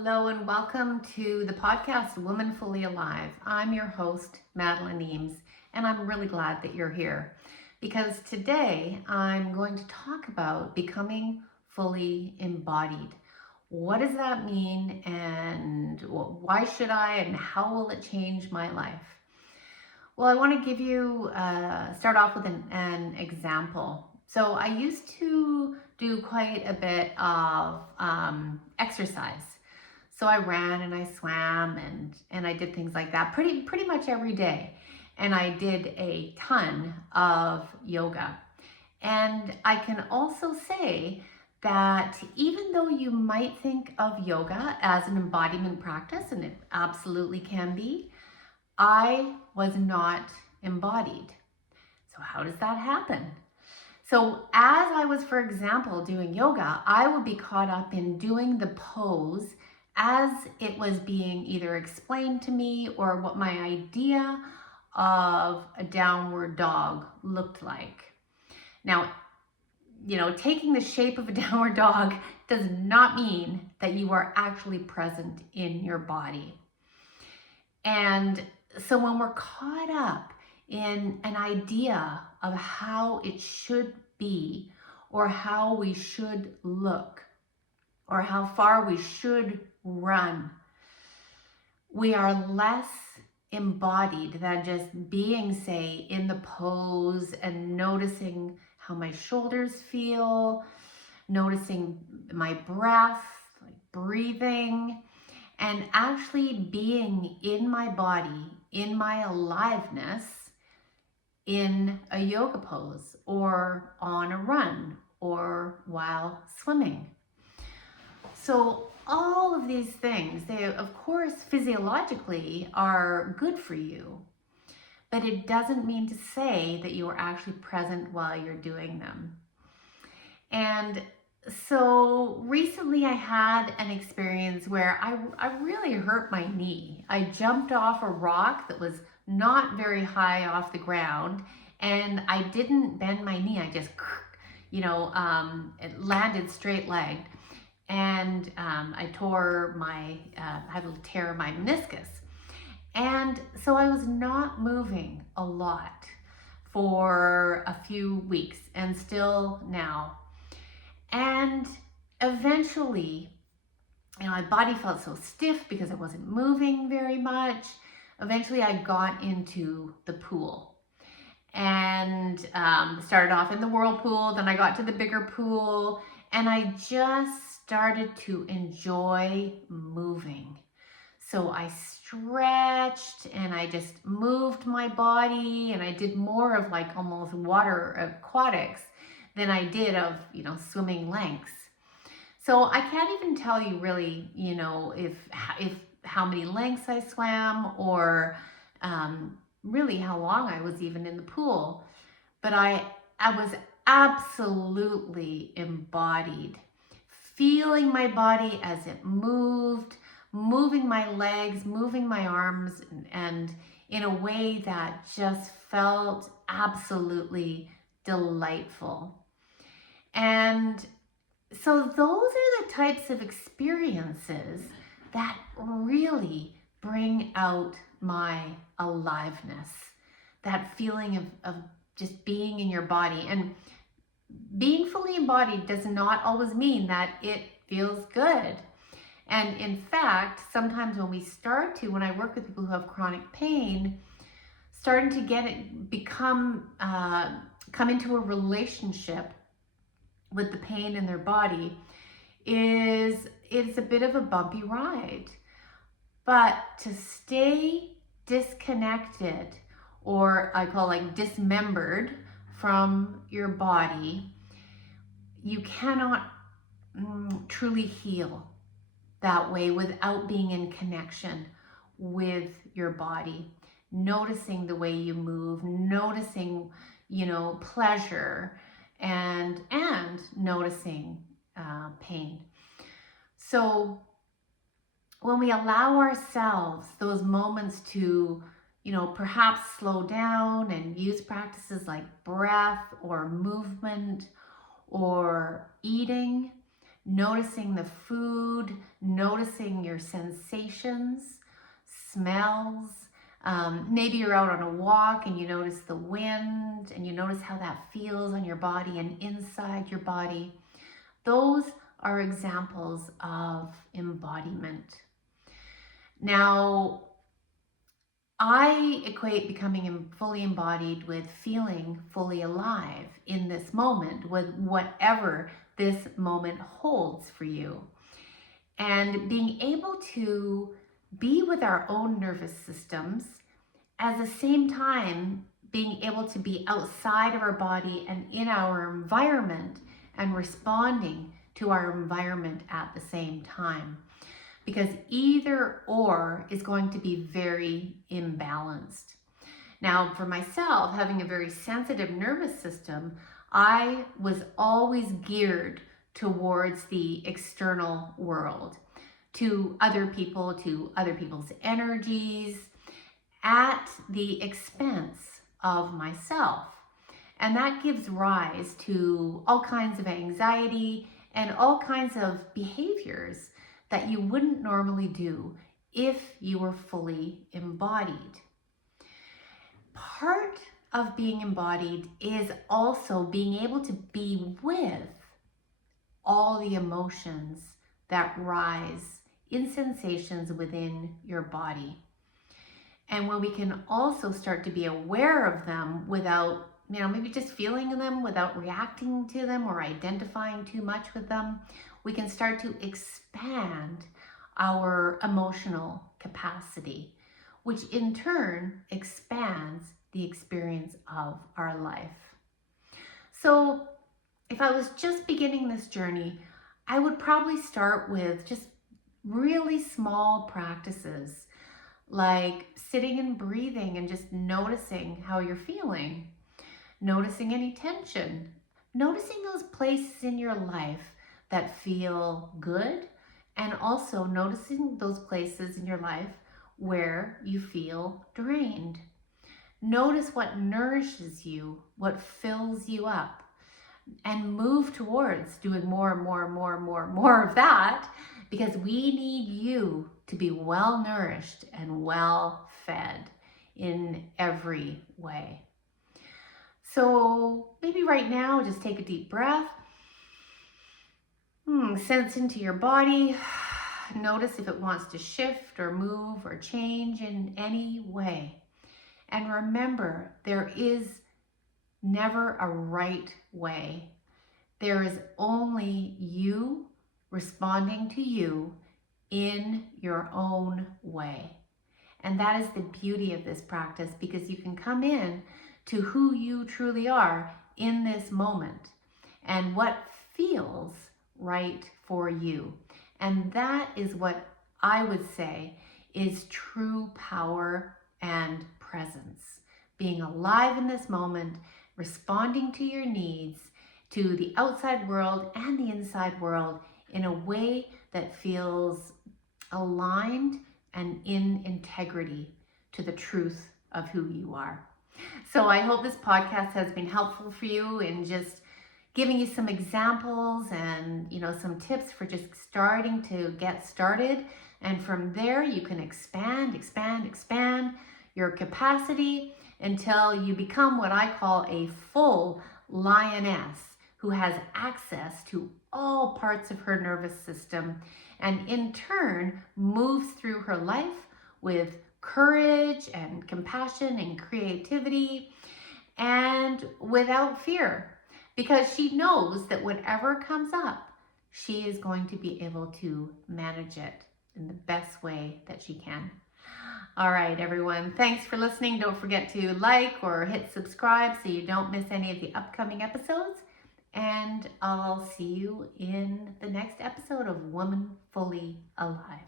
Hello and welcome to the podcast Woman Fully Alive. I'm your host, Madeline Eames, and I'm really glad that you're here because today I'm going to talk about becoming fully embodied. What does that mean and why should I and how will it change my life? Well, I want to give you, start off with an example. So I used to do quite a bit of exercise. So I ran and I swam and I did things like that pretty much every day. And I did a ton of yoga. And I can also say that even though you might think of yoga as an embodiment practice, and it absolutely can be, I was not embodied. So how does that happen? So as I was, for example, doing yoga, I would be caught up in doing the pose as it was being either explained to me or what my idea of a downward dog looked like. Now, taking the shape of a downward dog does not mean that you are actually present in your body. And so when we're caught up in an idea of how it should be, or how we should look, or how far we should run, we are less embodied than just being, say, in the pose and noticing how my shoulders feel, noticing my breath, like breathing, and actually being in my body, in my aliveness, in a yoga pose or on a run or while swimming. So all of these things, they of course physiologically are good for you, but it doesn't mean to say that you are actually present while you're doing them. And so recently I had an experience where I really hurt my knee. I jumped off a rock that was not very high off the ground and I didn't bend my knee. I just, it landed straight legged and I had a tear in my meniscus. And so I was not moving a lot for a few weeks and still now. And eventually, my body felt so stiff because I wasn't moving very much. Eventually, I got into the pool and started off in the whirlpool. Then I got to the bigger pool and I just started to enjoy moving. So I stretched and I just moved my body and I did more of like almost water aquatics than I did of, swimming lengths. So I can't even tell you really, if how many lengths I swam or really how long I was even in the pool. But I was absolutely embodied, feeling my body as it moved, moving my legs, moving my arms, and in a way that just felt absolutely delightful. And so those are the types of experiences that really bring out my aliveness, that feeling of just being in your body. And being fully embodied does not always mean that it feels good. And in fact, sometimes when I work with people who have chronic pain, starting to come into a relationship with the pain in their body it's a bit of a bumpy ride. But to stay disconnected, or I call like dismembered from your body, you cannot truly heal that way without being in connection with your body, noticing the way you move, noticing, pleasure and noticing pain. So when we allow ourselves those moments to, perhaps slow down and use practices like breath or movement or eating, noticing the food, noticing your sensations, smells. Maybe you're out on a walk and you notice the wind and you notice how that feels on your body and inside your body. Those are examples of embodiment. Now, I equate becoming fully embodied with feeling fully alive in this moment, with whatever this moment holds for you. And being able to be with our own nervous systems, at the same time being able to be outside of our body and in our environment and responding to our environment at the same time. Because either or is going to be very imbalanced. Now, for myself, having a very sensitive nervous system, I was always geared towards the external world, to other people's energies, at the expense of myself. And that gives rise to all kinds of anxiety and all kinds of behaviors that you wouldn't normally do if you were fully embodied. Part of being embodied is also being able to be with all the emotions that rise in sensations within your body. And when we can also start to be aware of them without, maybe just feeling them without reacting to them or identifying too much with them, we can start to expand our emotional capacity, which in turn expands the experience of our life. So if I was just beginning this journey, I would probably start with just really small practices, like sitting and breathing and just noticing how you're feeling, noticing any tension, noticing those places in your life that feel good, and also noticing those places in your life where you feel drained. Notice what nourishes you, what fills you up, and move towards doing more and more and more and more and more of that, because we need you to be well nourished and well fed in every way. So maybe right now, just take a deep breath. Sense into your body. Notice if it wants to shift or move or change in any way. And remember, there is never a right way. There is only you responding to you in your own way. And that is the beauty of this practice, because you can come in to who you truly are in this moment and what feels right for you. And that is what I would say is true power and presence. Being alive in this moment, responding to your needs, to the outside world and the inside world in a way that feels aligned and in integrity to the truth of who you are. So I hope this podcast has been helpful for you in just giving you some examples and some tips for just starting to get started. And from there you can expand your capacity until you become what I call a full lioness who has access to all parts of her nervous system, and in turn moves through her life with courage and compassion and creativity and without fear, because she knows that whatever comes up, she is going to be able to manage it in the best way that she can. All right, everyone. Thanks for listening. Don't forget to like or hit subscribe so you don't miss any of the upcoming episodes. And I'll see you in the next episode of Woman Fully Alive.